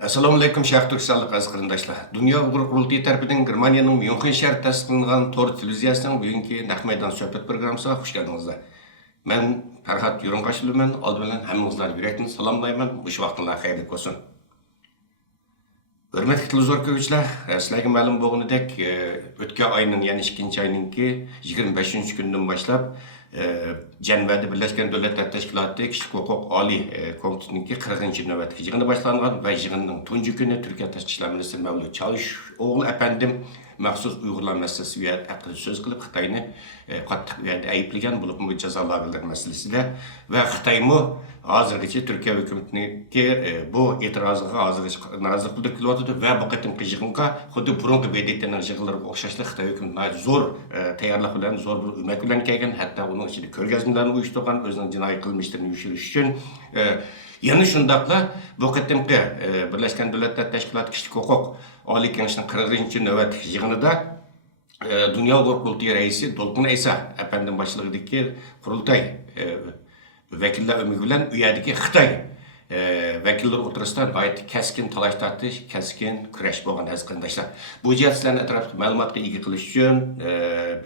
Assalomu alaykum Sharq Turkistonlik aziz qarindoshlar. Dunyo Uyg'ur qurultiyi tarafidan Germaniyaning Myunxen shahri tasdiqlangan to'rt televiziyasining bugungi naq maydon suhbat programmasiga xush keldingizlar. Men Farhod Yurunqashliman, oldi bilan hammangizlarni yurakdan salomlayman. Mush vaqtinglar xayrli bo'lsin. Hurmatli televizor ko'ruvchilar, sizlarga ma'lum bo'lganidek, o'tgan oyning, ya'ni 2-oyninki 25-kundan boshlab Cenevada Birleşken Devletler Teşkilatı Kişilik Hukuk Ali Komitesi'ninki 40. nöbetki yığını başlanğan ve yığının tuncu günü Türkiye Tashqi ishlar ministri Mevlüt Çavuşoğlu efendim maxsus Uyg'urlar meselesi haqida söz qilib Xitoyni qattiq ayıplagan bo'lib bu jazolangan masalasida va Xitoymi hozirgacha Türkiye hukumatiniki bu e'tiroziga hozirgacha norozilik bildirib va bu qatimqi yig'inga xuddi burungi BDTning yig'inlariga o'xshashli Xitoy hukumati zo'r tayyorlik bilan zo'r bir o'mak bilan kelgan, hatto uning ichida ko'rgazmalarni uyushtirgan, o'zining jinoiy qilmishlarini yushirish uchun yana shundaqla bu qatimqi Birleşken Devletler Teşkilatı Kişilik Hukuk Ali Kengesinin 40. nöbet yığınında Dünya Uyg'ur qurultiyi raisi Dolqun Aysa efendim başçılığındaki qurultay vekiller ömrü bilen üyedeki Xitoy vekiller o'tirishida gayet keskin talash tortish, keskin kurash bo'lgan aziz qarindoshlar. Bu jihatlarni atrofli ma'lumotga ega qilish uchun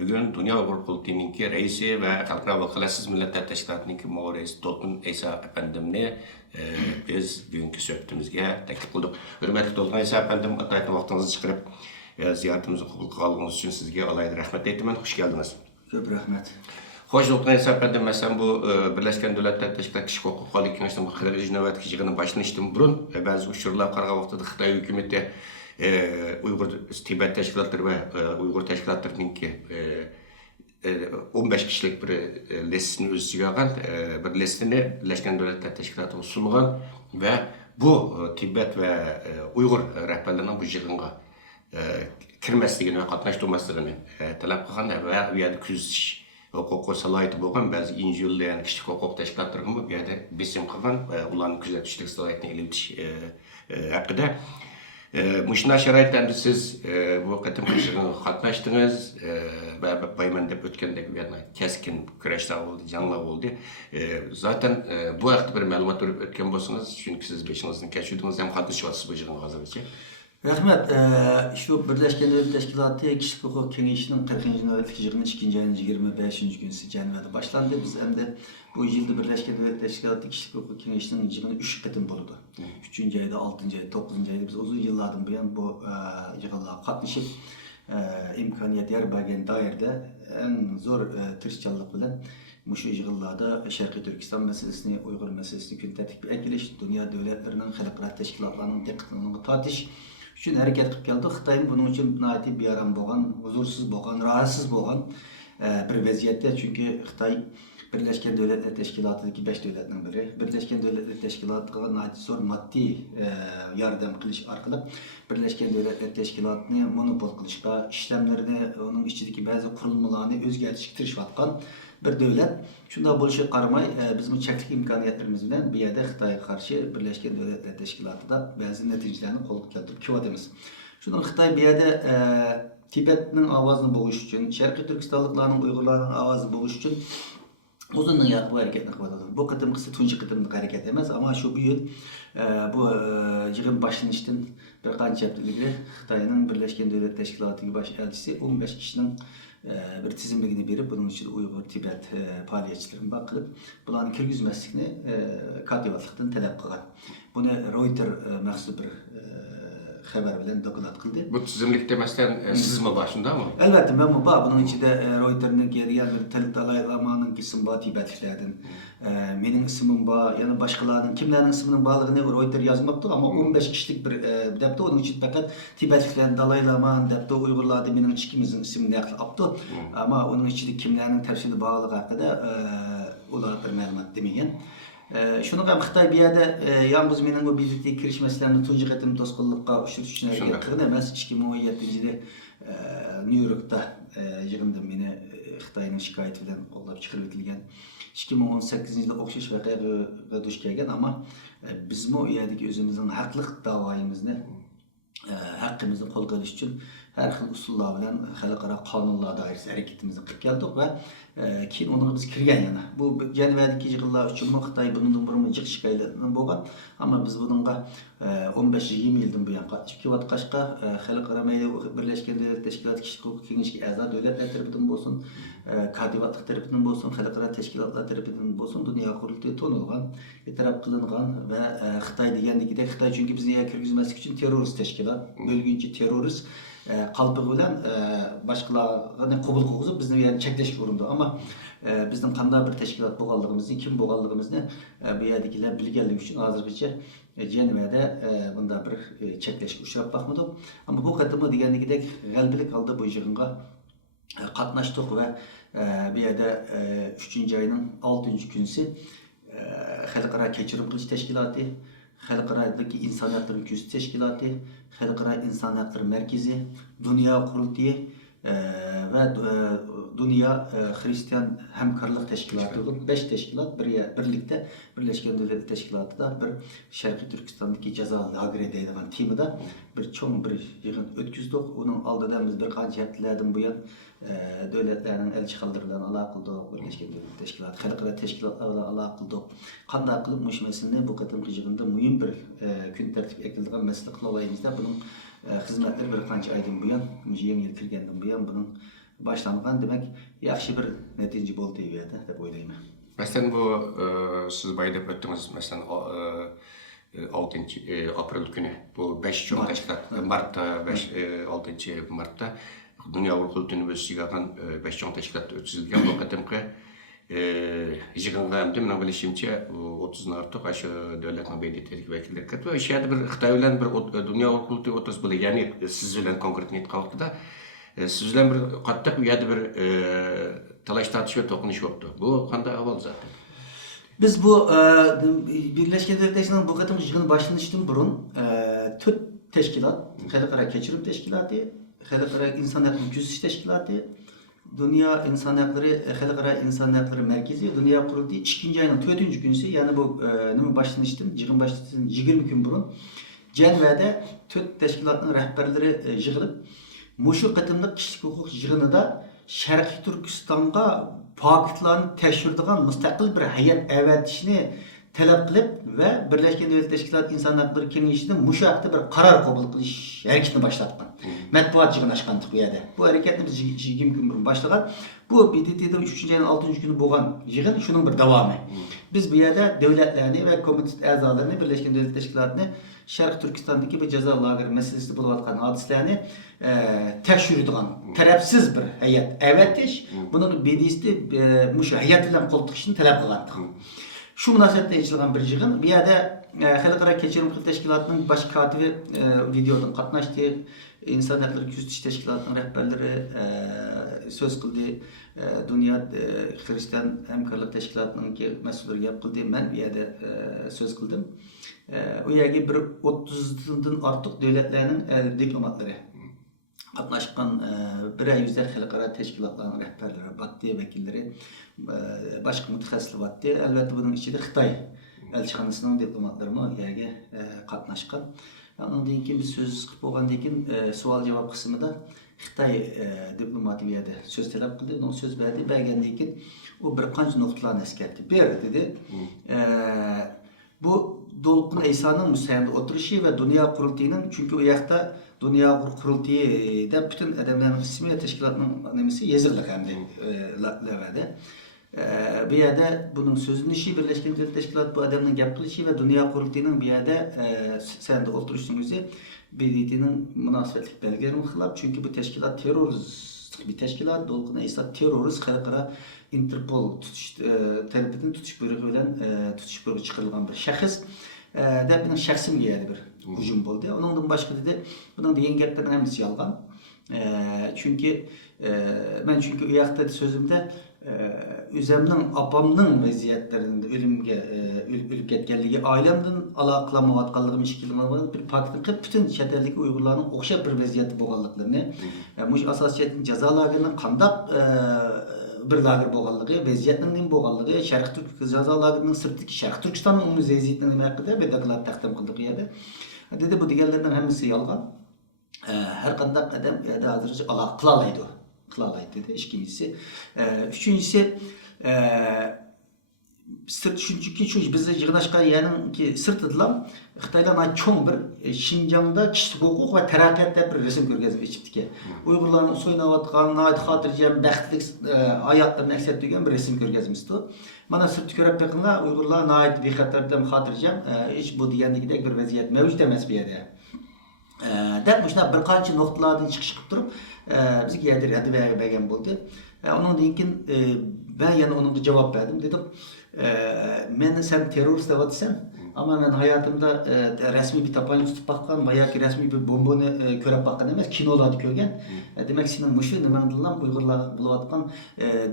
bugun Dunyo Uyg'ur qurultiyininki raisi va Xalqaro vakolatsiz millatlar tashkilotininki raisi Dolqun Aysa efendimni biz bugungi suhbatimizga taklif qildik. Hurmatli Dolqun Aysa efendim, vaqtingizni chiqarib ziyoratimizni qabul qilganingiz uchun sizga alayhi rahmat aytaman. Xush keldingiz. Ko'p rahmat. Xo'sh, Dolqun Aysa efendim, mesela bu Birleşken Devletler Teşkilatı Kişilik Hukuk Ali Kengesinin 40. nöbetki yığını başlanışından burun bazı uçurlar qargan vaqtida Xitoy hukumati Uyghur Tibet teşkilatları ve Uyghur teşkilatlarınınki 15 kişilik bir listesini o'z ichiga olgan, bir listeni Birleşken Devletler Teşkilatı'na sungan ve bu Tibet ve Uyghur rahbarlarının bu yığınga kirmasligini ve qatnashtirmasligini talab qilgan va u yerda kuzatish huquqi salohiyati bo'lgan ba'zi NGO'lar, ya'ni kishilik huquq tashkilotlariga bu yerda besim qilgan ularni kuzatishlik salohiyatini elitish haqida. Mushuna sharoitda endi siz bu qatimqi yig'inga qatnashdingiz va bayman deb o'tgandek keskin kurashlar bo'ldi, janglar bo'ldi. Zaten bu haqda bir ma'lumot berib o'tgan bo'lsangiz, chunki siz beshingizni kechuvdingiz ham qatnashyapsiz bu yig'inga hozirgacha. Rahmat. Şu Birleşken Devletler Teşkilatı Kişilik Hukuk Kengesinin 40. nöbetki yığını 2. ayının 25. günü Cenevada başlandı. Biz hem de bu yılda Birleşken Devletler Teşkilatı Kişilik Hukuk Kengesinin yığını 3 kıtım buldu. 3. ayda, 6. ayda, 9. ayda biz uzun yıllardan bu yan bu yığınlara katlaşıp imkaniyet yer bergen dairde en zor tırışçılık bilen Muşu yığınlarda Şarkı Türkistan meselesini, Uygur meselesini gün tertip etkileş, dünya devletlerinin, halkara teşkilatlarının dikkatini tartış üçün hareket qilib keldi. Xitoy bunun için bir yaram bo'lgan, huzursuz bo'lgan, rahatsız bo'lgan bir vaziyatda, çünkü Xitoy Birleşken Devletler Teşkilatı'daki 5 devletning biri. Birleşken Devletler Teşkilatı'na zor maddi yardım qilish orqali Birleşken Devletler Teşkilatı'ni monopol qilishga, ishlemlerini, onun içindeki bazı kurulmalarını o'zgartirishga tirishayotgan bir devlet. Şunda bo'lishga qaramay, bizim cheklik imkoniyatlarimiz bilan bu yerda Xitoyga qarshi Birleşken Devletler Teşkilatı'da bazı natijalarni qo'lga keltirib kelyapmiz. Shunda Xitoy bu yerda Tibetning ovozini bo'g'ish uchun, Sharqiy Turkistonliklarning, Uyg'urlarning ovozini bo'g'ish uchun uzundan yaqin bu hareketni qiladi. Bu qatimqisi tunji qatimlik harakat emas, ama şu bu yil bu yig'in boshlanishdan bir qancha hafta ilgari Xitoyning Birleşken Devletler Teşkilatı'nga bosh elchisi 15 kishining bir tizimligini berib, bunun için Uyghur, Tibet faaliyetçilerini bakılıp, bularni kirgizmaslikni katibatlıktan talep qilgan. Bunu Reuters maxsus bir haber bilen doklad qildi. Bu tizimlik demesinden siz mi başında mı? Elbette ben bu bunun içinde Reuters'ın geldiği bir dalaylamanın isim var Tibetlilerden. Benim ismim var, yani başkalarının, kimlerin isminin bağlılığını Reuters yazmaktı ama 15 kişilik bir depte, onun için fakat Tibetlilerden dalaylamanın depte, Uygurlarda benim ikimizin ismini yaptı. Ama onun içinde kimlerin tefsiri bağlılığı hakkında onlar bir məlumat demeyen. Şunu qam Xitoy bu yerda yalnız mening bu bizga kirish masalalarini tunji qatim to'sqinlikqa uchratish uchun harakat qilgan emas. 2017-yilda New Yorkda yig'inda meni Xitoyning shikoyati bilan qo'llab chiqarib o'tilgan 2018-yilda o'xshash voqeaga duch kelgan, ama bizmi u yerdagi o'zimizning haqliq da'voyimizni haqqimizni qo'lga olish uchun her xil usullar bilen xalqara kanunlar dairesi hareketimizni qilib keldik ve keyin onu biz kirgen yana. Bu Cenevadagi yig'inlar uchun Xitoy bundan burun jiq shikoyatlar bo'lgan, ammo biz bunga 15-20 yildan buyon qatnashib kelayotganqa xalqaro Birleşken Devletler Teşkilatı Kişilik Huquq Kengashiga a'zo davlatlar tarafidan bo'lsin, katibatlik tarafidan bo'lsin, xalqaro tashkilotlar tarafidan bo'lsin, dunyo qurultiyi to'nilgan, e'tirof qilingan ve Xitoy degandagidek Xitoy chunki bizni kirgizmaslik uchun terrorist tashkilot, bölgünçü terrorist qalbı bilen başkalarını qabul qilib bizni yani cheklashga urindi. Ammo bizning qanday bir tashkilot bo'lganligimizni, kim bo'lganligimizni bu yerdagilar bilganligi uchun hozirgacha Cenevada bunda bir cheklashga uchrab baxmadik. Ammo bu qatimda degandagidek g'albilik oldi bu yig'inga qatnashdik ve bu yerda 3-oyning 6-kunisi xalqaro kechirim qilish tashkiloti, xalqarodagi inson huquqlari kuzatish tashkiloti, xalqaro inson huquqlari markazi, dunyo qurultiyi ve Dünya Hristiyan Hemkarlık Teşkilatı olup 5 teşkilat birlikte Birleşken Devletler Teşkilatı da bir Şarkı Türkistan'daki ceza lageri deydiğen timida bir çoğun bir yığın ötküzdük. Onun aldıdan biz bir kanca haftalardan bu yan devletlerin elçihallarından alakalı Birleşken Devletler Teşkilatı, Halkara Teşkilatlarla alakalı kanday kılıp müşmesinde bu katım yığında mühim bir gün tertip ekildiğin mesele kılalayımızda bunun hizmetleri bir kanca aydan bu yan, yeni yıl kirgenden bu yan bunun başlangan demek yaxşı bir netice oldu diye de oylayman. Mesela bu siz bayda öttünüz mesela 6 April günü bu 5 çoğun teşkilat Mart'ta 6 Mart'ta Dünya Qurultayının öz çıkargan 5 çoğun teşkilat ötüzülgen bu kadımki yığınga hem de menen bilişimçe 30'dan artık aşı devletin beydetlik vekilleri katı. Şayet bir Xitay bilen bir Dünya Qurultayı oturuz böyle yani siz bilen konkret net kalktı da siz bilen bir qattiq u yerda bir talash tartishga to'qinish bo'libdi. Bu qanday ahvol zaten? Biz bu Birleşken Devletler'in bu kadar yığın başlanışından burun tüt teşkilat, Xalqaro Kechirim Teşkilatı, Xalqaro İnsan Huquqlari Kuzatish Teşkilatı, Dünya İnsan Huquqlari, Xalqaro İnsan Huquqlari Merkezi, Dünya Qurultayı 2-ayının 4-günüsü yani bu nima başlanışdan, yığın başlanışından 20 gün burun Cenevada tüt teşkilatının rehberleri yığılıp Muşu qatımlıq kişilik hukuk yığınında Şarkı Türkistan'a paketlerini teşhirdiğen müstakil bir hayat evetişini talep kılıp ve Birleşken Devletler Teşkilatı İnsan Hakları Kengashi'de muşu hakkında bir karar kabul kılış hareketini başlatkan. Matbuat yığını açkandık bu yerde. Bu hareketini biz 20 gün burun başlagan. Bu BDT'de 3-ayın 6. günü boğan yığın şunun bir devamı. Biz bu yerde devletlerini ve komite azalarını Birleşken Devletler Teşkilatı'nı Şarkı Türkistan'daki bir ceza lageri meselesi buluvatkan hadiselerini tekşür edilen, tarafsız bir hayat evetiş, bunun BDS'de muşu hayat ile koltuk işini talep kılandık. Şu münasebette içilen bir yığın, bir yerde Xalqaro Kechirim Teşkilatı'nın baş katibi videodan katnaştı, İnsan Huquqlari Kuzatish Teşkilatı'nın rehberleri söz kıldı, Dünya Hristiyan Hemkarlık Teşkilatı'nın mesulleri yapıldı, ben bir yerde söz kıldım. O yerge bir 30'dan artık devletlerinin diplomatları katnaşkan birer yüzde xalqaro teşkilatların rehberleri, battıya vekilleri, başka mütehassisler battı. Elbette bunun içinde Xitay elçixanasının diplomatları mı yerge katnaşkan. Ondan keyin biz söz qilib bo'lgandan keyin savol javob qismida Xitay diplomati bir yerde söz talep qildi. Onun söz berdi. Bergandan keyin u bir qancha nuqtalarni eskartdi. Dedi. Bu Dolqun İsa'nın müsaade oturuşu ve Dünya Qurultayının çünkü o yakta Dünya Qurultayı'da bütün adamların ismi ve teşkilatının nemisi yazılı hem de levhede. Bir yerde bunun sözünün işi Birleşken Devletler Teşkilatı bu adamın gap kılışı ve Dünya Qurultayı'nın bir yerde sen de oturuştuğunuzda BDT'nin münasebetlik belgelerini xilap çünkü bu teşkilat terörist bir teşkilat Dolqun İsa terörist xalqaro Interpol tarafından tutuş buyruğu bilen tutuş buyruğu çıkarılan bir şahıs da benim şahsım geldi bir hücum oldu. Ondan başka dedi bunun da yengeplerin hepsi yalgan. Çünkü ben çünkü uyakta sözümde üzemnin apamның vaziyetlerinde ölüp ketkenligi ailemden alaqalamayotganligim ishkilanib bir paktni qilib bütün chet eldagi Uyg'urlarning o'xshab bir vaziyatda bo'lganliklarini mush asosiyatning jazo lagerining qandaq bir lager bo'lganligi vaziyatning nima bo'lganligi Sharq Turk jazo lagerining sirtdagi Sharq Turkistonning umumiy vaziyatini nima haqida bir doklat taqdim qildik edi. Dedi bu deganlarning hammasi yolg'on. her qandaq adam ya hozircha qila oladi dedi. İkincisi, üçüncüsü sırt çünkü şu bizi yığınlaşkan yani ki sırtıdılar Xitaydan çoğun bir Şinjan'da kişilik hukuk ve terakkiyatta bir resim görgezip içiptiki. Uygurların soynavatkan, nait hatırcam, bəxtlik hayatlarını əksətdiğen bir resim görgezmişti. Bana sırt körep yakında Uygurlar nait bir hatırcam, hiç bu diyendeki bir vaziyet mevcut demez bir yerde. Dep şuna bir qancha noktalardan chiqish qilib turib bizga yadiradi bergan bo'ldi. Ondan keyin ben yana onun cevap verdim. Dedim men sen terörist devatsan ama ben hayatımda resmi bir tapanca tutup bakkan veya ki resmi bir bombonu körep bakkan emas kinolardı körgen. Demek senin muşu nimandıllan Uygurlar buluvatkan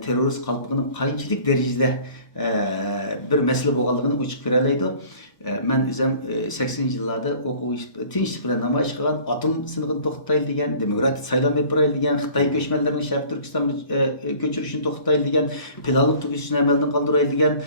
terörist kalıpının kayınçılık derecede bir mesele boğaldığını uçuk vereleydi. Ben üzem 80 yıllarda tinçlik bilen namayış kılgan atom sınıfını toxtaylı degen, demokratik saylam yapıraylı degen, Xitay göçmenlerinin Şarkı Türkistan göçürüşünü toxtaylı degen, planlık tüküsünü emelden kaldıraylı degen,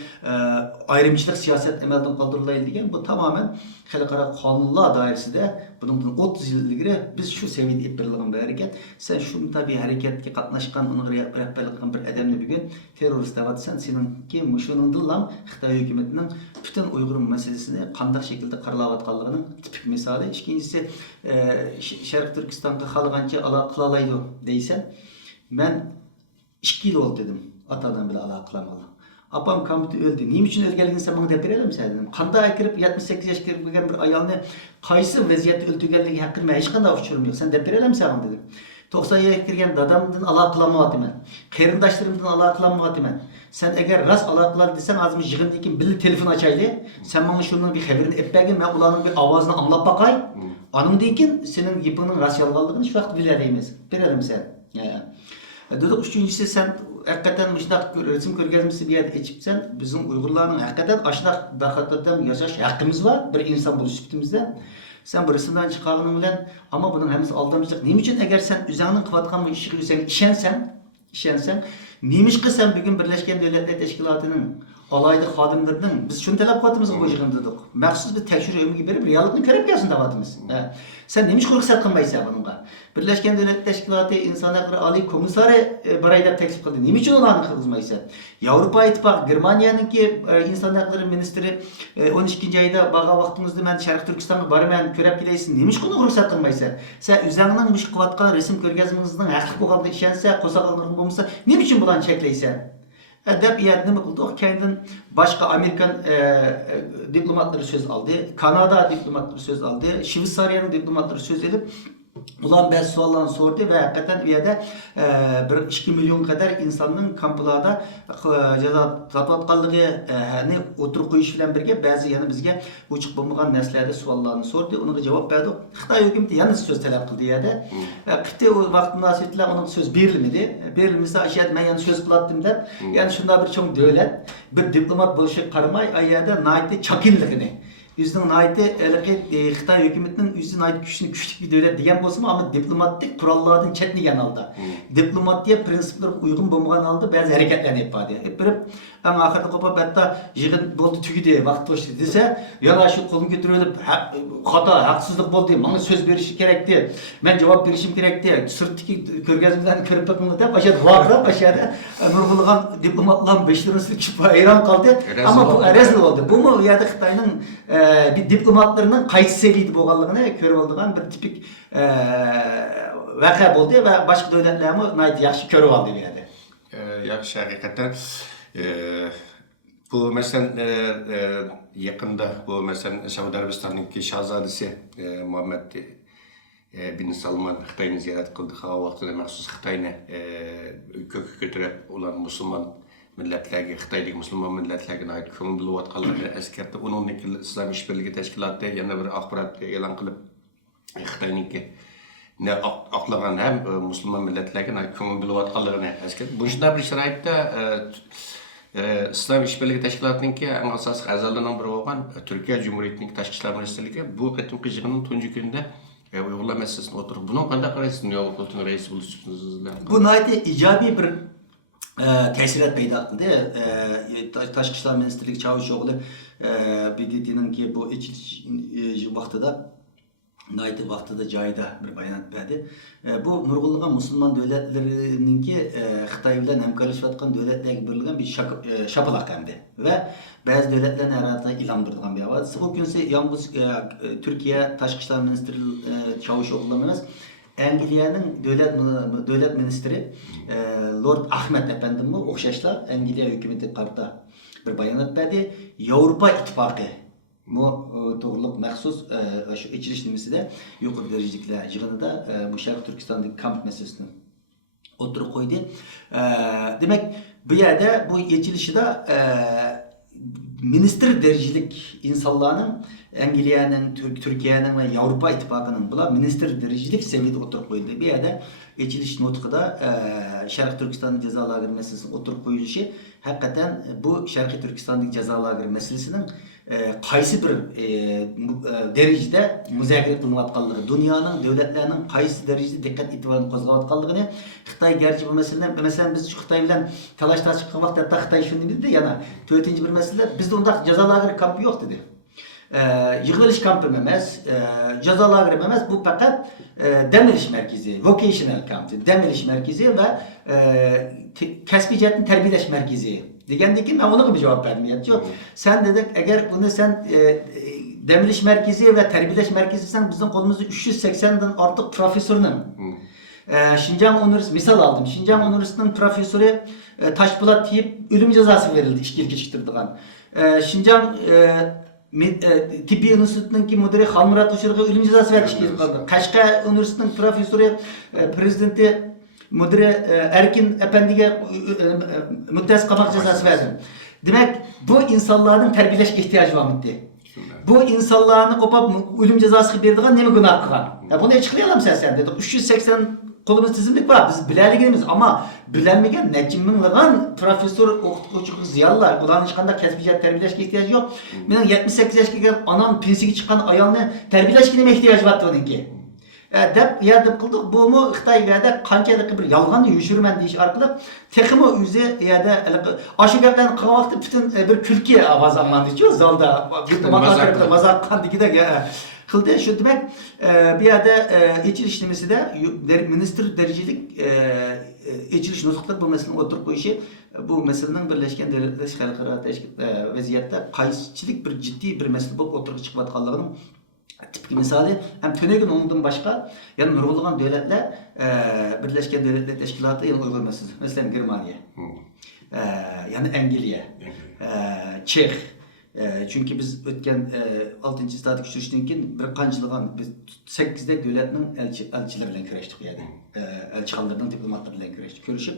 ayrımcılık siyaset emelden kaldırılaylı degen, bu tamamen xalqara qonunlar dairesinde bunun 30 yıl ilgili biz şu seviyede ipirliğin bir hareket. Sen şu tabi hareketki katlaşkan, onun rehberlik bir adamla bir gün terörist devatsan senin ki muşunun dıllan Xitay hükümetinin bütün Uygur meselesini kandak şekilde karalavatkalığının tipik misali. İkincisi Şarkı Türkistan'da halganca ala kılalaydı deysen ben 2 yıl oldu dedim. Atadan bile ala kılamalı. Apam kampüte öldü. Neyim için ölgeligini sen bana dep berelem sen dedim. Kanda kirip 78 yaş kirip gelgen bir ayalını kaysı vaziyette öldürgenligi hakkında hiç kanda uçurum yok. Sen dep berelem sen dedim. 90 yaşa kirgen dadamdan ala kılamadı men. Kerindaşlarımdan ala kılamadı men. Sen eğer rast ala kılar desen azımı jığındaki bir telefon açaydı. Sen bana şunun bir haberini etpegin ben ulanın bir avazını anlap bakay. Anım deyken senin yıpının rast yalgalığını şu vakit bilereyimiz. Berelem sen. Dedik üçüncüsü sen hakikaten müştak resim körgezmesi bir yerde içipsen bizim Uygurların hakikaten aşnak dakikaten yaşaş hakkımız var bir insan buluş süptümüzde. Sen bu resimden çıkarının bilen ama bunun hemisi aldamışlık. Neyim için eğer sen üzerinin kıvatkan bir işi sen işensen neymiş ki sen bir gün Birleşken Devletler Teşkilatı'nın alaylı xadimlerinin biz şunu talep qıvatımızı qo'yğın dedik. Məxsus bir tekşürü ömrü berip reallıqni körep gelsin davatımız. Sen neymiş ki ruxsat qılmaysan bununla? Birleşken Devletler Teşkilatı İnsan Hakları Ali Komisarı bir ayda teklif qildi. Neymiş için onu qılmaysan? Avrupa İttifaqı Germaniyanınki İnsan Hakları Ministri 12. ayda bağa vaxtımızda ben Şarkı Türkistan'a barman körep geleysin. Neymiş ki onu ruxsat qılmaysan? Sen üzerinin muş qıvatkan resim körgezmingizning haqli bo'lganda ishonsa, qo'saqalığın bo'lmasa, neymiş için bulan çekleysen? Dep yerine mi kıldı? Kendin başka Amerikan diplomatları söz aldı. Kanada diplomatları söz aldı. Şveycarya'nın diplomatları söz edip ulan ben suallarını sordu ve hakikaten üyede 2 milyon kadar insanın kamplarda ceza tatvatkallığı hani oturup koyuş bilen birge bazı yani bizge uçuk bulmayan neslerde suallarını sordu. Ona cevap verdi. Xitay hükümeti yalnız söz talep kıldı üyede. Kıpti o vakti nasipler onun söz verilmedi. Verilmesi aşağıda ben yani söz kılattım da yani şunda bir çok devlet bir diplomat buluşup karamay ayada naite çakilliğini yüzünün naite Xitay hükümetinin yüzünün naite küçük bir devlet diyen bozma ama diplomatik kurallardan çetnigen aldı. Diplomatiye prensipler uygun bulmadan aldı bazı hareketlerini ifade edip birip en ahırda kopap hatta yığın boldu tügüde vakti hoştu dese yana şu kolunu götürüp hata haksızlık boldu bana söz verişi gerekti ben cevap verişim gerekti sırttaki körgezimden körüp bakımda da aşağıda vardı aşağıda nurgulgan diplomatların beşlerini sürüküp hayran kaldı ama bu rezil oldu. Bu mu ya da Xitay'ın bir diplomatlarının kayıt seviydi boğallığına körüp olduğundan bir tipik vaka oldu ve başka devletlerimi naydı yaxşı körüp aldı bir yerde. Yaxşı hakikaten bu mesela yakında bu mesela Suudi Arabistan'daki şahzadesi Muhammed bin Salman Xitay'ını ziyaret kıldı. Ha vaxtında məxsus Xitay'ını kök götürüp olan Müslüman milletlerge, Xitay'daki Müslüman milletlerine ait köngül buluvatqanlığını eskertip, onun İslam İşbirliği Teşkilatı yana bir axbarat elan qılıp Xitay'nınki ne aqlagan hem Müslüman milletlerine ait köngül buluvatqanlığını eskertip. Bu şunda bir şarayitda İslam İşbirliği Teşkilatı'nınki en asas azalarından biri olan Türkiye Cumhuriyeti'nin Tashqi ishlar Ministrligi bu qitimqi yig'inning tunji kunida Uyg'urlar masalasini o'tirib buni qanday qaraysiz? Dunyo hukukining raisi bo'lishingizdan. Bu nayte icabi bir tesirat peyda kıldı. Tashqi ishlar Ministrligi Çavuşoğlu BDT'nin ki bu iki vaxtıda Naytı vaxtida joyida bir bayonot berdi. Bu nurg'unlagan musulmon davlatlarininki Xitoy bilan hamkorlashayotgan davlatlarga berilgan bir şapalaq hamdi ve bazı davlatlarni arasida ilandirgan bir havadisi. Bu günse yalnız Türkiye Tashqi ishlar ministri Çavuşoğlu emas, Angliyaning davlat ministri Lord Ahmed efendimi o'xshashlar Angliya hukumati qarta bir bayonot berdi. Yevropa İttifaqı bu to'g'riliq maxsus shu ichilish nimasida yuqori darajaliklar yig'inida bu Sharq Turkistondagi kamp masalasini o'tirib qo'ydi. Demak, bu yerda bu ichilishida ministr darajalik insonlarning Angliyaning, Turkiyaning va Yevropa İttifaqıning bular ministr darajalik seviyada o'tirib qo'yildi. Bu yerda ichilish nutqida Sharq Turkiston jazo lageri masalasini o'tirib qo'yilishi haqiqatan bu Sharq Turkistondagi jazo lageri masalasining qaysi bir derecede müzakere kılınayotganligi, dunyoning davlatlarining qaysi derecede diqqat e'tiborini qo'zg'ayotganligini Xitoy garchi bu masalan biz shu Xitoy bilan talashda chiqqan vaqtda Xitoy shuni dedi, yana 4-chi bir masala bizda undaq jazo lageri kampi yo'q dedi. Yig'ilish kampi emas, jazo lageri emas, bu faqat dam olish markazi, vocational camp, dam olish markazi va kasbiy jihatdan tarbiyalash markazi degandeki ben ona bir cevap verdim. Yok, sen dedik eğer bunu sen demiriş merkezi ve terbiyeleş merkezi sen bizim kolumuzda 380'den artık profesörünüm. Şincan Üniversitesi misal aldım. Şincan Üniversitesi'nin profesörü Taşbulat deyip ölüm cezası verildi işkilki çıktırdıgan. Şincan Tıbbi Üniversitesi'nin müdürü Halmurat Uşur'a ölüm cezası verdi işkilki kaldı. Kaşka Üniversitesi'nin profesörü prezidenti müdürü Erkin Efendi'ye müddet qamak cezası verdim. Demek bu insanların terbiyeleşke ihtiyacı var mıydı? Bu insanlarını kopap ölüm cezası verdiğin ne mi günah kılan? Ya bunu açıklayalım sen dedik. 380 kolumuz tizimlik var. Biz bilerliğimiz ama bilenmegen necimminliğin profesör okutkucu ziyarlar. Ulan çıkanda kesbiyat terbiyeleşke ihtiyacı yok. Benim 78 yaşına gelen anam pensiyeye çıkan ayağına terbiyeleşke ihtiyacı vardı onunki. Dep yardım kıldık. Bu mu Xitoyga qanchalik bir yolg'on yurishurman deyish orqali texmo o'zi yerda aşı gaplarni qilgan vaqtda butun bir kulki ovoz anlandiku zalda mazaq qandigida qildi. Shu demak bu yerda ichilish nimasida ministr darajalik ichilish nutqida bu masalani o'tirib qo'yishi bu masalaning Birlashgan Davlatlar xalqaro vaziyatda qaysichilik bir jiddiy bir masala bo'lib o'tirib chiqayotganligini tipik misali hem tönegin ondan başka yani nurg'unlagan devletler Birleşken Devletler Teşkilatı yani uygulamasız. Mesela Germaniya, yani Angliya, Çek. Çünkü biz ötken 6. statü küçülüşten keyin bir qanchalagan biz 8'de devletning elçiler bilan kurashdik bu yerda. Elçixonalarning diplomatlar bilan kurashdik. Ko'rishib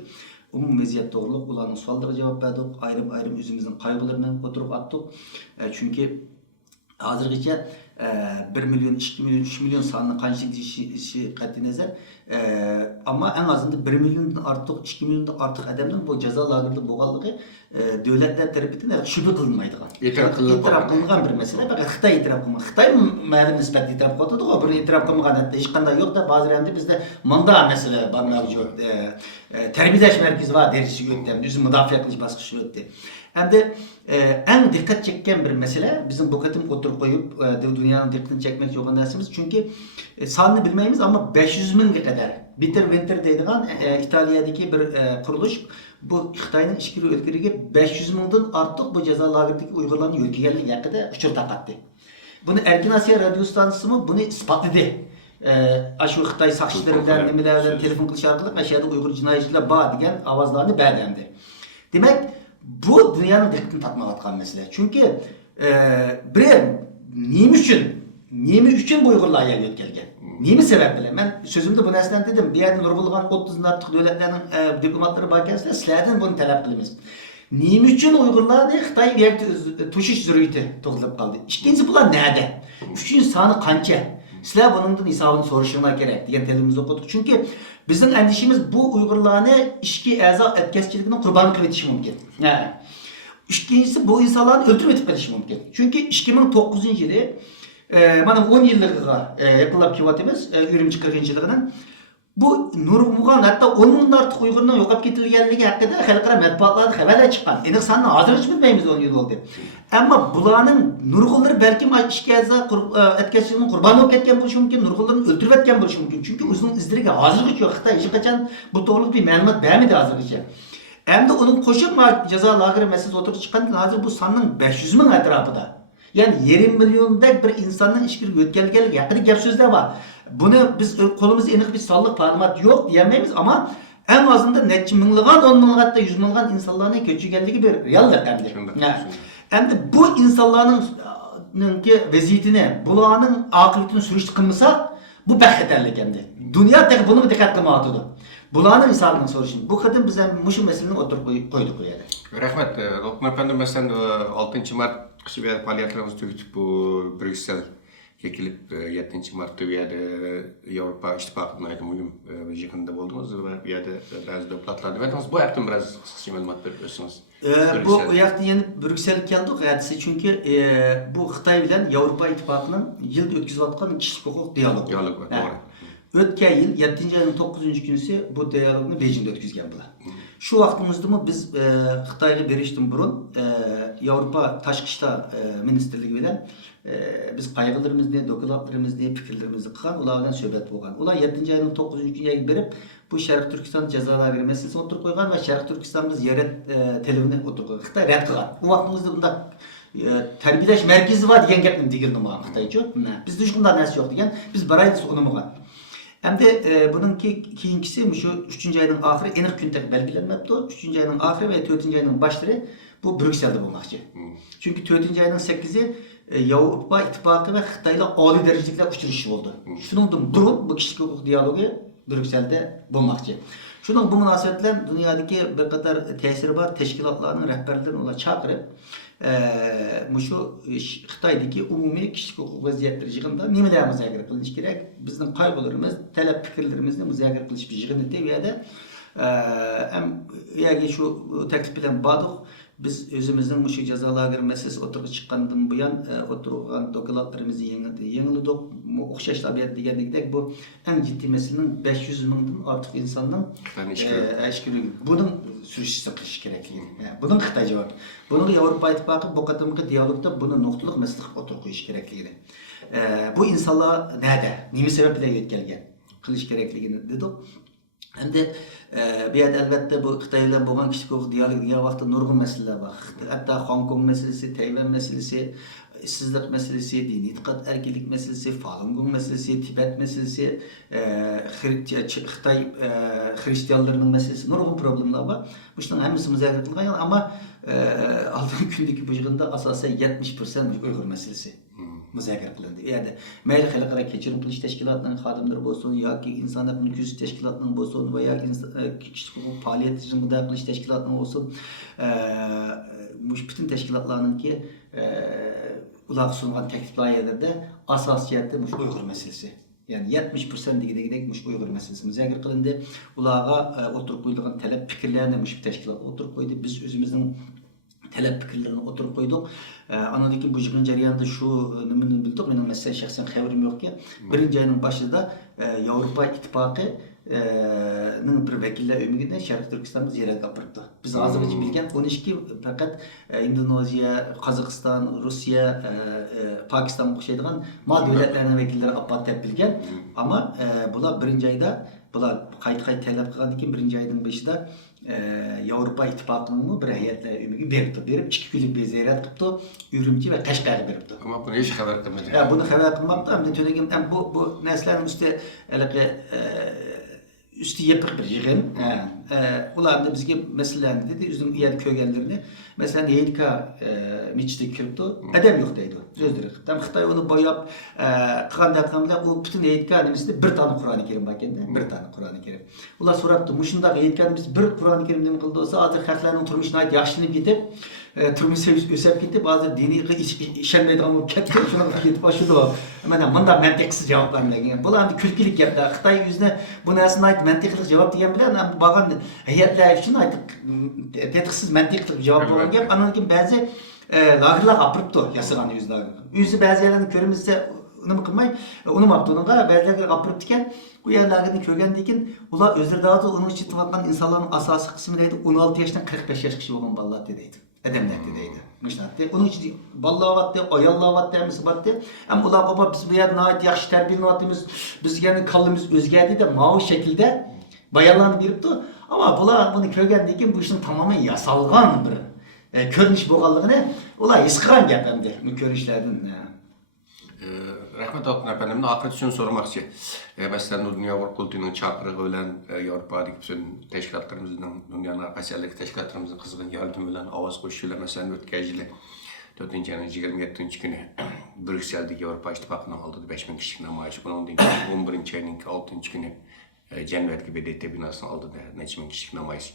umum vaziyat to'g'riliq ularning savollariga javob berdik. Ayrim o'zimizning qayg'ularini o'tirib atdik. Çünkü hozirgacha 1 milyon, 2 milyon, 3 milyon sanını qanchalik deyishi qat'iy nazar. Ama en azından 1 milyondan artıq, 2 milyondan artıq adamning bu jazo lagerida bo'lganligi davlatlar tarafidan shubha qilinmaydigan. E'tirof qilingan bir masala. Faqat Xitoy e'tirof qilgan. Xitoy ma'lum nisbat e'tirof qildi-ku, bir e'tirof qilmagan hech qanday yo'q da ba'zilarida bizda manda masala bor mavjud. Tarbiyalash markazi var dersi o'tdi. O'zi mudofaa qilish bosqichi o'tdi. Hem de en dikkat çeken bir mesele bizim bu katım oturup koyup dünyanın dikkatini çekmek zorunda dersimiz. Çünkü sanını bilmeyimiz ama 500 bin kadar Bitter Winter deydiğen İtalya'daki bir kuruluş bu Xitoyning ichki o'lkariga 500 mingdan ortiq bu jazo lageridagi Uyg'urlarni yo'lkaganligi haqida uchur taqatdi. Buni Erkin Asiya radio stansiyasi buni isbotladi. Shu Xitoy saqchilari bilan nimalar bilan telefon qilish orqali mana shu yerda Uyg'ur jinoyatchilar bor degan ovozlarni berdi. Demak, bu dünyanın dikkatini tatmayotgan mesele. Çünkü nima uchun bu Uyg'urlar yerga o'tkazgan? Nima sabab bilan? Men so'zimda bu narsani dedim. Bu yerda nurg'unlagan 30 dan ortiq davlatlarning diplomatlari bor ekan, sizlardan buni talab qilamiz. Nima uchun Uyg'urlarni Xitoy yerga to'shish zurriyati tug'ilib qoldi? Ikkinchi bular nerede? Uchinchi soni qancha? Sizlar bunun hesabını soruşturmak gerek degan telimizni o'qidik. Çünkü bizim endişimiz bu Uyg'urlarni ichki a'zo etkazchiligini qurbon qilib etishi mumkin. İkincisi bu insanlarni o'ldirib etib qilishi mumkin. Çünkü 2009 yili mana 10 yilligiga yaqinlab kelyapmiz, Urumchi 40-yilligining bu nurg'ungan hatta 10 mingdan ortiq Uyg'urning yo'qolib ketilganligi haqida xalqaro matbuotlarda xabarlar chiqqan. Aniq sanni hozir hiç bilmaymiz 10 yil bo'ldi. Ammo bularning nurg'unlari balkim ishkaza etkazishning qurboni bo'lib ketgan bo'lishi mumkin, nurg'unlarni o'ldirib etgan bo'lishi mumkin. Chunki o'zining izlariga hozirgacha yo'q. Xitoy hech qachon bu to'g'riliq bir ma'lumot bermadi hozirgacha. Endi uning qo'shib jazo lageri masalasi o'tirib chiqqanda hozir bu sonning 500 ming atrofida. Yani 20 milyondek bir insanın işkiri ötkelgelik haqida gap so'zlar bor. Buni biz qo'limizda aniq bir sonliq ma'lumot yo'q deyamaymiz, ama en azından necha minglagan, 10 minglagan, hatta 100 minglagan insonlarning ko'chirganligi bir realdir endi. Endi bu insonlarning vaziyatini, bularning oqibatini surishti qilmasa, bu baxatarlik endi. Dunyo tek buni diqqat qilmayotdi. Bularning hisobini so'rashing. Bu qadim biz ham mushu masalani o'tirib qo'ydik bu yerda. Rahmat. Lokman efendim, mesela 6 Mart kışı bir faaliyetlerimizi tüketip bu Brüksel kelip 7 Mart'ta bir yerde Avrupa İttifakı'nın aydın mühim yığında oldunuz ve bir yerde bazı toplantılarda verdiniz. Bu hafta biraz kısa malumat veriyorsunuz. Bu hafta yeni Brüksel'e geldik hadisi çünkü bu Xitay bilen Avrupa İttifakı'nın yılda ötküzülatkan kişilik hukuk diyalogu. Diyalog var, doğru. Ötken yıl 7. ayının 9. günüsü bu diyalogunu Beijing'de ötküzgen bular. Şu vaktimizde mi biz Xitayga berişten burun Avrupa Taşqi İşlar Ministerligi bilen biz qaygılarımızı, dokladlarımızı, fikirlerimizi qilgan, ular bilan söhbet bo'lgan. Ular 7. ayının 9. gününe berip bu Şarkı Türkistan cezalar meselesini o'tirib qo'ygan va Şarkı Türkistan biz yer televini o'tirib qo'ygan. Xitoy rad qilgan. Bu vaqtimizda bunda tarbiyalash markazi var degan gapni degan nima Xitoycha. Bizda hech qanday narsa yo'q degan. Biz baraymiz unamagan. Hem de bununki keyingisi şu 3. ayının ahiri aniq kun belgilenmepti. 3. ayının ahiri ve 4. ayının başları bu Brüksel'de bulmakçı. Çünkü 4. ayının 8'i Avrupa İttifakı ve Xitay'la ali derecelikler uçuruşu oldu. Şunun durum bu kişilik hukuk diyalogu Brüksel'de bulmakçı. Şunun bu münasebetle dünyadaki bir kadar tesiri var, teşkilatlarının rehberlerini ola çağırıp şu Xitoydagi umumiy kişilik hukuk vaziyatları yig'inida nimalar muzokara qilinishi kerak, bizning qayg'ularimiz, talab fikrlarimizni muzokara qilish bir yig'in edi. Bu yerda ham yoki shu taklif bilan bordik. Biz o'zimizning shu jazo lageri masalasi o'tirib chiqqandan buyon o'tirgan dokladlarimizni yangiladik. O'xshashlar degandek bu eng jiddiy masalaning 500 mingdan ortiq insonning ishkiri bunun sürüşü qilish kerakligi. Bunun Xitoy javob. Bunun Avrupa İttifakı bu qadimgi diyalogda buni nuqtaliq masala qilib o'tirib qo'yish kerakligini. Bu insonlar nerede? Nima sabab bilan yetkelgan? Qilish kerakligini dedik. Hem de bir yerde elbette bu Xitoy bilan bo'lgan kişilik hukuk diyalog degan vaqtda nurg'un masalalar bor. Hatta Hong Kong meselesi, Tayvan meselesi, işsizlik meselesi, dini itiqad erkinlik meselesi, Falun Gong meselesi, Tibet meselesi, Xitoy Hristiyanlarının meselesi, nurg'un problemler var. Bu işlerin hepsi muzokara qilingan ama aldığım gündeki bu yığında asasen 70% Uyghur meselesi muzokara qilindi. Yani mayli xalqaro kechirim qilish tashkilotlarining xodimlari bo'lsin yoki inson huquqini kuzash tashkilotlarining bo'lsin va yoki kishilik huquq faoliyat tizimida qilish tashkilotlarining bo'lsin, bütün teşkilatlarınki ular sungan teklif loyihalarida asosiyati mush Uyg'ur meselesi. Yani 70% degidek mush Uyg'ur meselesi muzokara qilindi. Ularga o'tirib qo'yilgan talab fikrlarni mush tashkilot o'tirib qo'ydi. Biz o'zimizning talab fikrlerini oturup koyduk. Anadaki bu yığın jarayonida şu nimani bildik. Mening mesela şahsen xabarim yo'q-ki. Birinci ayının başında Avrupa İttifakı bir vekiller ömrüne Şarkı Türkistan'da ziyaret yapırdı. Biz hozirgacha bilgan 12 fakat Indoneziya, Qozog'iston, Rossiya, Pokiston o'xshaydigan mal davlatlarning vekillari apart deb bilgan. Ama bular birinci ayda bular qayta talab qilgandan keyin birinci ayning başida Avrupa İttifakı'nın bir heyetler ömrü berip 2 günlük bir ziyaret qilibdi. Ürümçi ve Qashqarga beribdi. Ama bunu hiç haber qilmadi. Ya bunu haber qilmabdi. Hem bu narsalarning üstü üstü yapık bir yığın. Ular da bizga meselelerni dedi, üzüm iyad kögenlerini. Mesela Yeydika miçde kiribdi, adam yo'q deydi. Sözleri. Tam Xitoy onu boyab qilganda u bütün Yeydika nimesinde bir tane Qur'oni Kerim bor ekanda, bir tane Qur'oni Kerim. Ular so'rabdi, mushundaq Yeydikamiz bir Qur'oni Kerim nima qildi bo'lsa, hozir xalqlarning turmushini yaxshilanib ketib, turmushi o'sib ketib, hozir diniy ishonmaydigan bo'lib ketdi. Shuni ketib boshidi. Mana bunday mantiqsiz javoblar bergan. Bular endi kulkilik gaplar. Xitoy o'zini bu narsani aytib mantiqli javob degan bilan bo'lgan heyetlar uchun aytib tetiksiz mantiqli javob bo'lgan gap. Andan keyin ba'zi lagerlar apiribdi, yasagan yüzler. Yüzü ba'zi yerlarni ko'rimizda nima qilmay, unumapti unga ba'zilarga gapirib diken, bu yerlarni ko'rgandan keyin ular o'zlari uning ichida turgan insonlarning asosiy qismi deydi 16 yoshdan 45 yoshgacha bo'lgan bolalar deydi. Adamlar deydi. Mishlatdi. Uning ichida bolalar vatdi, ayollar vatdi, hamisi vatdi. Ham ular baba biz bu yerda nayt yaxshi tarbiyalatyapmiz, bizga kallimiz o'zgardi deb ma'vu shaklda bayonlarni beribdi. Ama bular buni ko'rgandan keyin bu ishning tamoman yasalgan bir ko'rinish bo'lganligini ular his qilgan gap endi bu ko'rishlardan. Rahmet Altın efendim, hakikaten şunu sormakçı. Mesela Dünya Avrupa Kultürü'nün çakırığı olan Avrupa'daki bütün teşkilatlarımızdan, dünyanın askerlik teşkilatlarımızın kızgın yardımı olan avaz koşuyla mesela ötkəciyle 4. ayının 27. günü Brüksel'deki Avrupa İttifakı'nın aldığı 5000 kişilik namayış. Bunun 11. ayının 6. günü Cenver'deki BDT binasının aldığı 5000 kişilik namayış.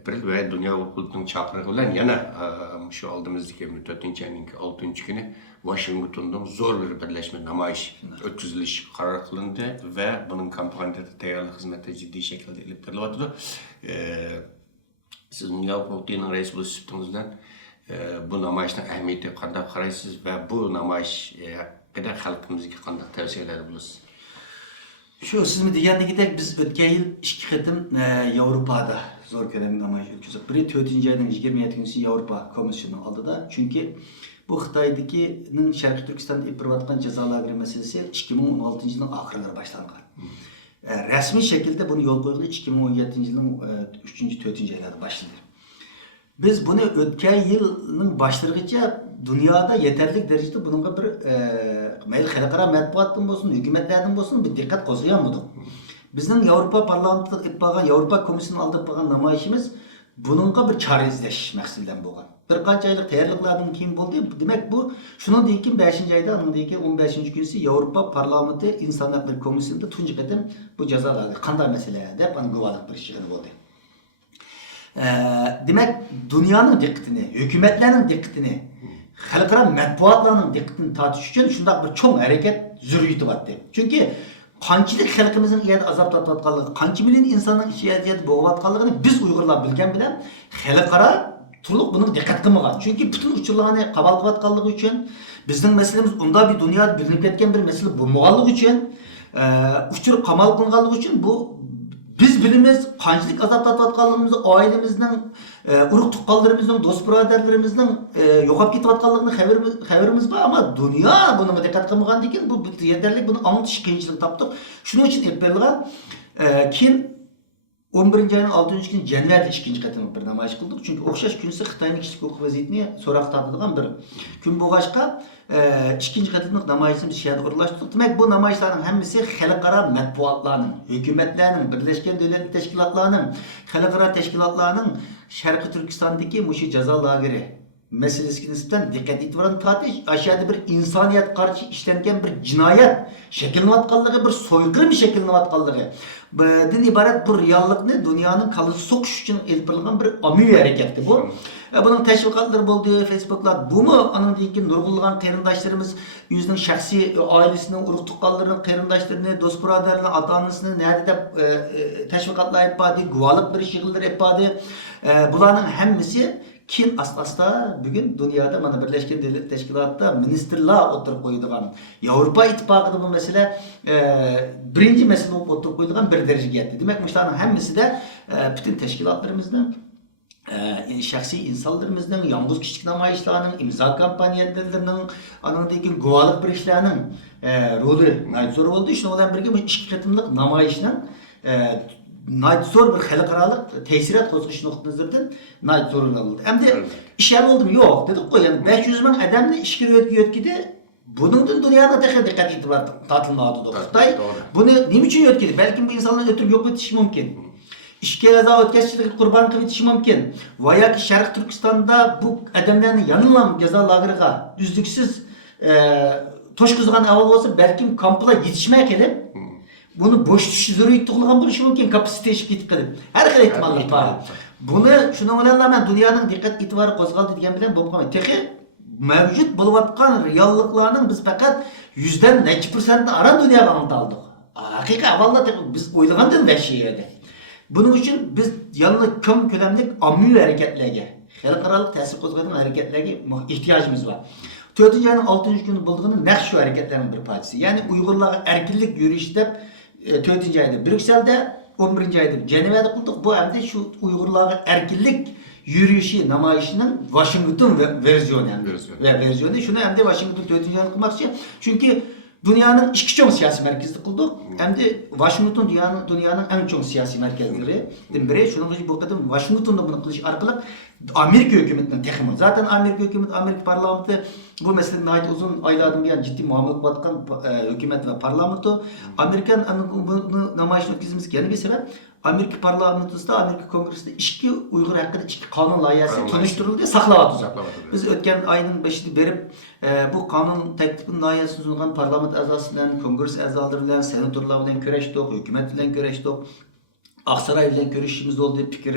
April ve Dünya Avrupa Kultürü'nün çakırığı olan yana şu aldığımızdaki 4. ayının 6. günü Washington'dan zor bir birleşme namayış ötküzülüş karar kılındı ve bunun kampanyada tayarlı hizmete ciddi şekilde ilip veriyordu. Siz Dünya Avrupa Kultürü'nün reis buluş sütunuzdan bu namayışın ehemmiyeti kanda karaysız ve bu namayış kadar halkımızdaki kanda tavsiyeler bulursunuz. Şu siz mi degandagidek biz o'tgan yil 2 qitim Yevropada zo'r ko'lamli namoyish o'tkazdik. Biri 4. ayning 27-kunisi Yevropa komissionining oldida. Chunki bu Xitoydagining Sharqiy Turkistonda ipirayotgan jazo lageri masalasi 2016-yilning oxirlarida boshlangan. Rasmiy shaklda buni yo'l qo'yildi 2017-yilning 3-4 oylarida boshlandi. Biz buni o'tgan yilning boshlarigacha dunyoda yeterli derecede bununla bir mayli xalqaro matbuotdan bo'lsin, hukumatlardan bo'lsin bir diqqat qo'zg'agan bo'ldik. Bizning Yevropa parlamentida ittifoqi Yevropa komissiyasining oldida bo'lgan namoyishimiz bununla bir chora izlash maqsadidan bo'lgan. Bir qancha oylik tayyorliklardan keyin bo'ldi. Demak bu shundan keyin 5-oyda, undan keyin 15-kunisi Yevropa parlamenti inson huquqlari komissiyasida tunji qatim bu jazolarga qanday masala deb aniq guvohlik berishgan bo'ldi. Demek dünyanın dikkatini, hükümetlerin dikkatini, xalqaro matbuotlarning diqqatini tortish uchun shunday bir cho'ng harakat zurriyatyapti. Chunki qanchalik xalqimizning iyada azob tortayotganligi, qancha million insonning iyada bo'g'ayotganligini biz Uyg'urlar bilgan bilan xalqaro turliq buni diqqat qilmagan. Chunki butun uchurlarni qabul qilayotganligi uchun bizning masalamiz unda bir dunyoda bilinib ketgan bir masala bo'lmaganligi uchun, uchur qamal qilinganligi uchun bu biz bilimiz qanchalik azob tortayotganligimizni, oilamizning, urug' tuqqanlarimizning, do'st birodarlarimizning yo'qolib ketayotganligini xabarimiz bor, ammo dunyo buni diqqat qilmagandan keyin bu yetarli buni anglatish qiyinchilik topdik. Shuning uchun berilgan keyin 11. ayning 6. kuni Janvarda 2. qatim bir namoyish qildik. Chunki o'xshash kunsi Xitoyning kishilik huquq vaziyatini so'roq tortadigan bir kun bo'lg'achqa 2. qatimlik namoyishni biz yerda o'rlashtirdik. Demak bu namoyishlarning hammasi xalqaro matbuotlarning, hukumatlarning, Birlashgan Davlatlar Tashkilotlarining, xalqaro tashkilotlarning Sharqiy Turkistondagi mushu jazo lageri meselesiga nisbatan diqqat e'tiborni tortish, aşağıda bir insoniyat qarshi ishlangan bir jinoyat shakllanayotganligi, bir so'yqirm shakllanayotganligi, bundan iborat bir reallikni dunyoning qalisi so'qish uchun ilib berilgan bir ommaviy harakatdir bu. Bunun teşvikatları bo'ldi, Facebook'lar. Bunu anından keyin nurg'ulgan qarindoshlarimiz o'zining shaxsiy oilasining, urug' tuqqanlarining qarindoshlarını, do'st birodarlarini, ota-onasini nerede deb teşvikatlar yapadi, guvohlik berish yig'inlari yapadi. Bularning hammasi keyin asta bugün dünyada mana Birleşken Devletler Teşkilatı'da ministerler oturup koyduğun Avrupa İttifakı'da bu mesele birinci mesele oturup koyduğun bir derece geldi. Demek müşterilerin hemmisi de bütün teşkilatlarımızdan, şahsi insanlarımızdan, yalnız kişilik namayişlerinin, imza kampanyalarının, anındaki guvalık bir işlerinin rolü zor oldu. İşte olan birlikte bu 2 katımlık namayişten zor bir xalqarалық təsirat qo'zg'ish nuqtai nazaridan zo'rin oldi. Endi ishlar oldimi? Yo'q, dedik qo'y. 500 ming odamni ishga yo'tkidi. Buningdan dunyoda diqqat e'tibor tortilmaydi. Xitoy buni nima uchun yo'tkidi? Balkim bu insonlar o'tirib yo'q etishi mumkin. İşga jazo o'tkazishga qurbon qilib etishi mumkin. Va yoki Sharq Turkistonda bu odamlarni yanılam jazo lageriga uzluksiz to'shqizgan avval bo'lsa, balkim kamplar yetishmay kelib bunu boş düşü zürriyet tuğulgan buluş mümkün kapasite eşip gitip kadip. Her kadar ihtimallik var. Bunu şuna olanlarla dünyanın dikkat itibarı kozgaldı diyen bilen bu kamayı. Teki mevcut buluvatkan reallıklarının biz fakat %2% aran dünyaya kanıtı aldık. Hakika vallahi biz oylagan dedim ve şeydi. Bunun için biz yanına kım kölemlik ammi hareketlerine, xalqarалық tesir kozgaldığı hareketlerine ihtiyacımız var. 4. ayının 6. günü bulduğunun naq şu hareketlerin bir parçası. Yani Uygurlarga erkinlik yürüyüşü dep 4. ayda Brüksel'de, 11. ayda Ceneva'da kıldık. Bu hem de şu Uygurlarga erkinlik yürüyüşü namayişinin Washington versiyonu yani. Versiyonu. Şunu hem de Washington 4. ayda kılmak için. Çünkü dünyanın iki çoğun siyasi merkezli kıldık. Hem de Washington dünyanın en çoğun siyasi merkezleri. Biri şunun için bu kadar Washington'da bunu kılış arkalık Amerika hükümetinin tekimi. Zaten Amerika hükümeti, Amerika parlamenti bu meseleden ait uzun aylardan bir ciddi muamele batkan hükümet ve parlamento. Amerikan bunu namayişini ötkizimiz gene bir sebep. Amerika parlamentosunda, Amerika kongresinde iki Uygur hakkında iki kanun layihasi tanıştırıldı, saklavadı. Biz ötken ayının başını berip bu kanun teklifinin layihasini sunulan parlament azasıyla, kongres azaları senatörler bilen köreştik, hükümet bilen köreştik. Aksaray bilen görüşümüz oldu, fikir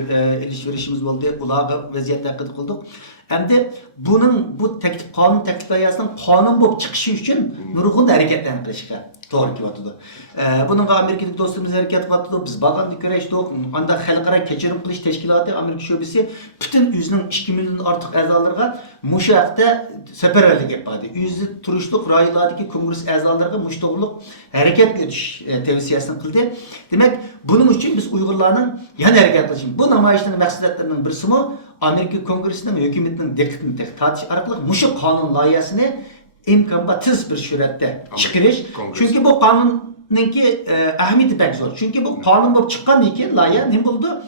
ilişverişimiz oldu, ulağa vaziyette hakkında kıldık. Hem de bu kanun teklif layihasının kanun bulup çıkışı için nurgun da hareketlerini kılışka. Doğru ki batıdı. Bunun Amerika'daki dostumuz hareket batıdı. Biz bağlandık göreştik. Anda halkara keçirim kılış teşkilatı Amerika şubesi bütün yüzünün 2 milyon artık azalarına muşakta seferberlik yapmadı. Yüzü turuşluk raylardaki kongres azalarına muştoğuluk hareket ediş tavsiyesini kıldı. Demek bunun için biz Uygurların yan hareket kılışın. Bu namayişlerin maksatlarının birisi mi? Amerika Kongresi'nin ve hükümetinin dikkatini tartış arkalık muşuk kanun layihasını imkanba tız bir surette çıkırış. Çünkü bu kanununki ahmiyeti pek zor. Çünkü bu kanun bu çıkan iki layihə ne buldu?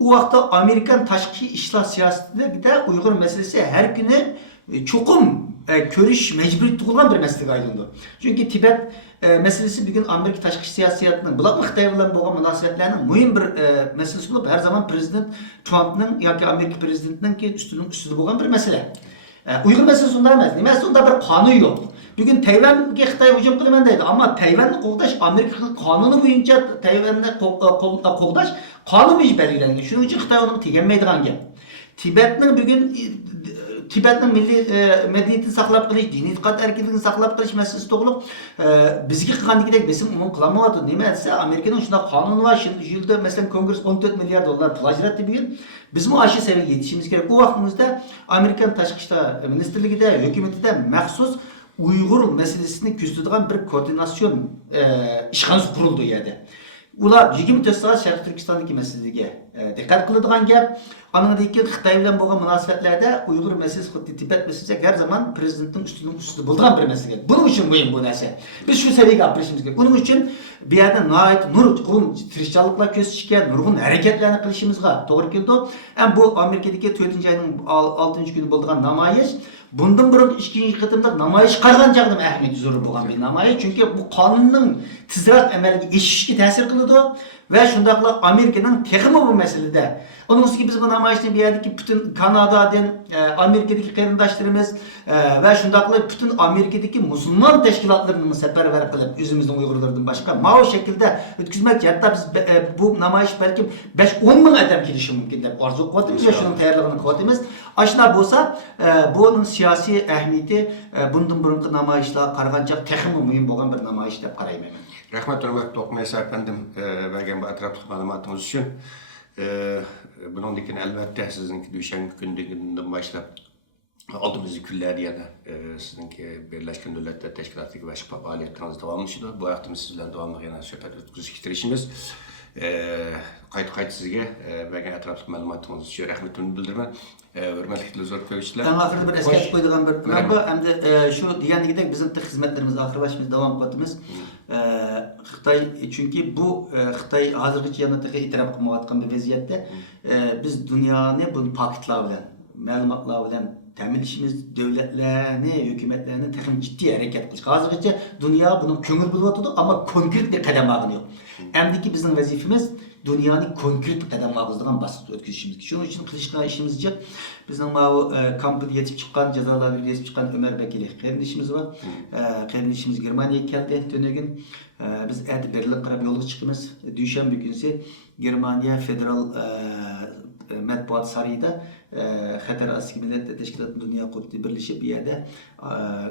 O vakta Amerikan taşkı işler siyasetinde de Uygur meselesi her günü çokum körüş mecburiyeti olan bir meseleye ayrıldı. Çünkü Tibet meselesi bugün Amerika taşkı siyasetinin bulak Xitay bilen boğan münasebetlerinin mühim bir meselesi olup her zaman Prezident Trump'ın ya ki Amerika Prezidentinin ki üstünde boğan bir mesele. Uygur meselesi onda emas. Nimesi onda bir kanun yok. Bugün Tayvan'ga Xitay hücum kılman deydi ama Tayvan'ı qoğdaş Amerika kanunu boyunca Tayvan'ı qoğdaş kanun boyunca belirlenген. Şunun için Xitay onu tegenmeydigan gap. Tibet'nin milli medeniyetini saklap kılış, dini itiqat erkinliğini saklap kılış meselesi doğulup bizge qilgandagidek bizim umum qilamadı. Nima etse Amerika'nın şuna kanunu var. Şimdi yılda mesela Kongres 14 milyar dolar pul ajratdı bugün. Biz bu aşı seviyeye yetişimiz gerek. O vaktimizde Amerikan Taşkı İşler Ministerliği de, hükümeti de məxsus Uygur meselesini küstüdüğün bir koordinasyon işhansı kuruldu yerde. Ular 24 saat Şərq Türkistan'daki meseleye dikkat kılıdığın gap. Anadaki Xitay bilen boğan münasebetlerde Uygur meselesi, Tibet meselesi her zaman Prezidentin üstünde bulduğun bir mesele. Bunun için mühim bu nese. Biz şu seviyeye yapışımız gerek. Bunun için bir yerden nait, nurgun, tirişçalıkla kösüşken, nurgun hareketlerini kılışımızga doğru geldi. Hem bu Amerika'daki 4. ayının 6. günü bulduğun namayış. Bundan bırın 2. kıtımda namayış qarğan jağdım ahmiyeti zor bolgan bir namayış. Çünkü bu kanunun tizrat emelge eşişki tesir kılıdı ve şundakla Amerika'nın tekimi bu meselede. Onun üstü biz bu namayışını bir yerdeki bütün Kanada'dan, Amerika'daki kayındaşlarımız ve şundakla bütün Amerika'daki Müslüman teşkilatlarını seferber kılıp yüzümüzden Uygurlardan başka. Ma o şekilde ötküzmek hatta biz bu namayış belki 5-10 bin adam gelişi mümkün. Arzu kuvvetimiz ve şunun tayarlığının kuvvetimiz. Aşına bolsa bunun siyasi ahmiyeti bundan burunki namayışlar qarğanca texmi mühim bolgan bir namayış dep qarayman. Rahmat hörmətli oxumayasa efendim vergen bu ətraflıq məlumatınız üçün. Bunun dikin əlbəttə sizinki düşəngi gündən başlap aldığımız günlər yəni sizinki Birləşmiş Dövlətlər Təşkilatı və şəfa fəaliyyətiniz davamlıdır. Bu vaxtımız sizlə davamlı yana söhbət etdirişimiz. Qayıt sizə vergen ətraflıq məlumatınız üçün rəhmətimi bildirmən. Hürmetli zor görüşler. En ahırda bir eski koyduğum bir merhaba hem de şu diyenlikte bizim hizmetlerimiz ahırlaşımız devam etmemiz. Xitay çünkü bu Xitay hazırlık yanındaki itiraf kılmayatkan bir vaziyette biz dünyanı bunu paketler bilen, malumatlar bilen temin işimiz devletlerini, hükümetlerini takım ciddi hareket kılış. Hazırlıkça dünya bunun kömür buluyordu ama konkret bir kadem alınıyor. Hem de ki bizim vazifemiz dünyanın konkret kadem ağızdan basit ötküzüşümüz. Şunun için kılışkan işimiz yok. Bizim bu kampı yetip çıkan, cezalarla yetip çıkan Ömer Bekir'e kardeşimiz var. Kardeşimiz Germaniya geldi dönegin. Biz eti Berlin qarab yolga chiqimiz. Dushanba kunsi Germaniya federal matbuot sarayida Xatar Asli Milletler Teşkilatı Dünya Kurulu birleşip bir yerde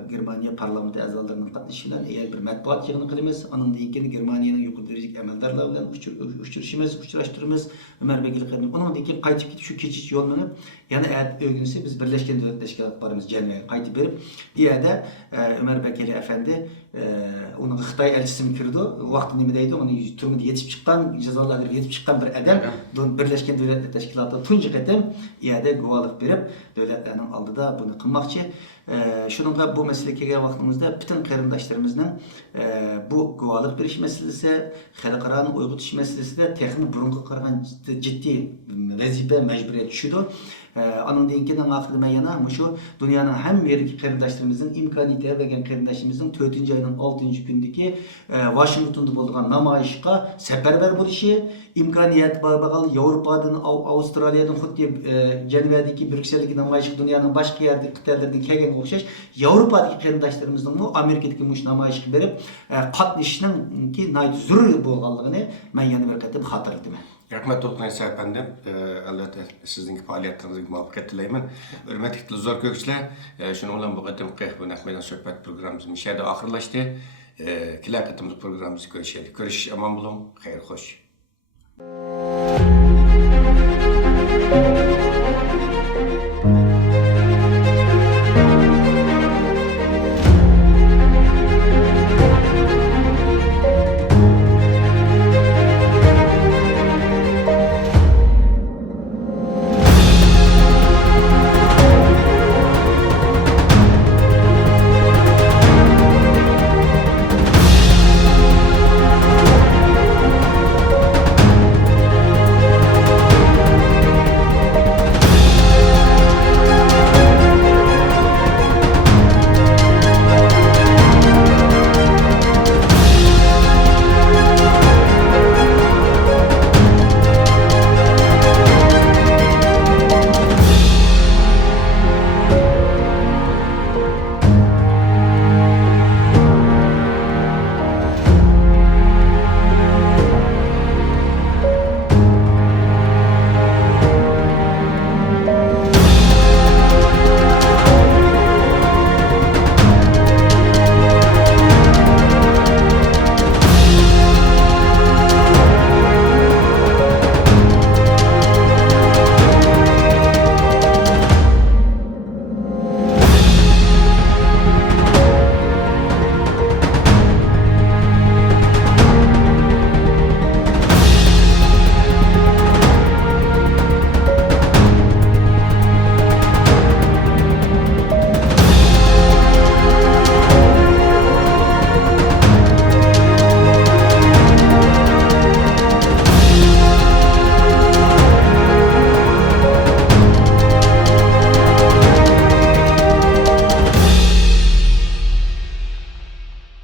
Germaniya parlamento a'zolarının qatnashishi bilan eğer bir matbuot yig'ini qilamiz. Andan keyin Germaniyaning yuqori darajali amaldorlar bilan uchrashamiz. Ömer Begil qilib, undan keyin qaytib ketib shu kechish yo'l minib, yana ögünse biz Birleşken Devletler Teşkilatı barimiz camiye qaytib berib, bu yerda Ömer Begil efendi onun Xitoy elchisini kirdi. Vaqti nima deydi? Onun turmada yetib chiqqan, jazolarga yetib chiqqan bir adam Birleşken Devletler Teşkilatı tunji qatam yerda guvohlik berib, davlatlarning oldida buni qilmoqchi. Şununla bu mesele kelgan vaqtimizda bütün qarindoshlarımızın bu guvohlik berish meselesi, xalqaro uyg'otish meselesida texnik burunga qaragan ciddi vazifa majburiyat tushdi. Anın deyinkinin akıdımı yana şu dünyanın hem yeriki qarindoshlarımızın imkaniyeti vergen qarindoshimizin 4. ayının 6. gündeki Washington'da bulduğun namayışqa seferber buluşu, imkaniyet bağlı Avrupa'dan, Avustralya'dan, xuddi Ceneva'daki Brüksel'deki namayışqa dünyanın başka yerde kıtalardan kelgen okşaş, Avrupa'daki qarindoshlarımızın bu Amerika'daki muş namayışqa berip qatnashishning ki nayt zurur bo'lganligini men yana bir qatim xatirladim. Rahmat To'lqin efendim. Albatta sizning faoliyatingizni muvaffaqiyat tilayman. Hurmatli zo'r ko'kchilar, shuning bilan bu qatimqi bu naqd suhbat programmamiz mishada oxirlashdi. Kelar qatimqi programmamizda ko'rishaylik. Ko'rishish omon bo'ling, xayr xo'sh.